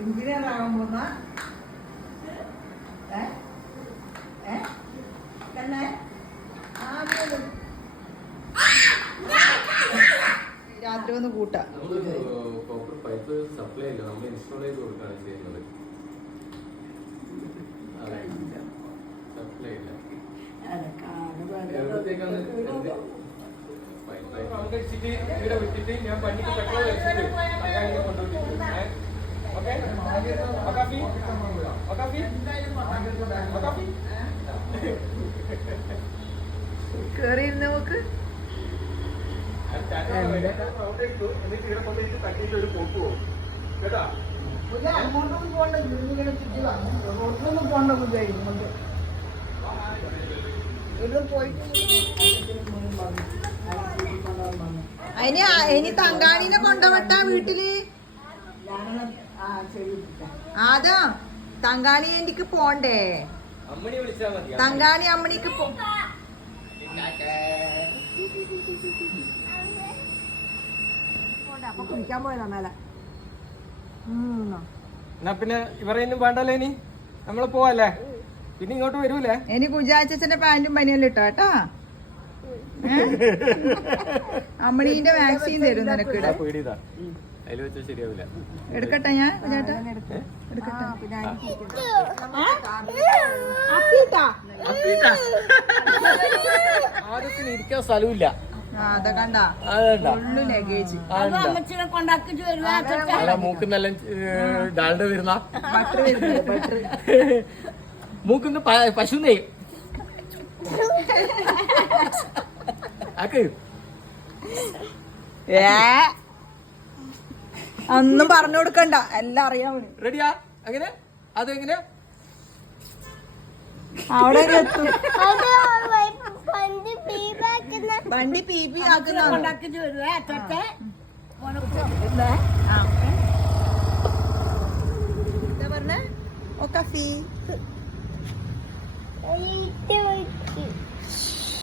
എഞ്ചിനീയറാകാൻ പോന്ന രാത്രി ഒന്ന് കൂട്ടാം. പൈപ്പ് സപ്ലൈ ഇല്ല, നമ്മൾ ഇൻസ്റ്റാൾ ചെയ്ത് കൊടുക്കുകയാണ് ചെയ്യുന്നത്. സപ്ലൈ ഇല്ല. ഇവിടെ വിട്ടിട്ട് ഞാൻ പണിക്ക് പെട്രോൾ വെച്ചിട്ട് കൊണ്ടുപോയി. കേറിയിരുന്ന് നോക്ക്. അങ്ങോട്ടൊന്നും പോകണ്ട, റോഡിലൊന്നും പോകണ്ട. ഇവിടെ പോയിട്ട് ഇനി തങ്കാണിനെ കൊണ്ടുവട്ട വീട്ടില്. അതാ തങ്കാണി എനിക്ക് പോണ്ടേ, തങ്കാണി അമ്മണിക്ക് അപ്പൊ കുളിക്കാൻ പോയതാ മേലെ. എന്നാ പിന്നെ ഇവരെയൊന്നും വേണ്ടല്ലേ, ഇനി നമ്മള് പോവല്ലേ, പിന്നെ ഇങ്ങോട്ട് വരൂലേ. ഇനി കുജാച്ചന്റെ പാന്റും പനിയെല്ലാം ഇട്ടോ കേട്ടാ. അമ്മണീന്റെ വാക്സിൻ തരും നിനക്ക്. അതിൽ വെച്ചാൽ ശരിയാവില്ല. എടുക്കട്ടെ ഞാൻ ചേട്ടാ, എടുക്കട്ടെ. ആരത്തിന് ഇരിക്കാൻ സ്ഥലമില്ല. അതാ കണ്ട ഫുള്ള് ലഗേജ്. മൂക്ക് നല്ല ഡാൾഡ വരുന്ന ബട്ടർ വരുന്നത്, ബട്ടർ മൂക്കുന്ന പശുന്നേ ആക്ക്. ഒന്നും പറഞ്ഞു കൊടുക്കണ്ട, എല്ലാം അറിയാവുന്നു. റെഡിയാ? അങ്ങനെ അതെങ്ങനെ അവിടെ എത്തും. വണ്ടി പി പി ആക്കുന്ന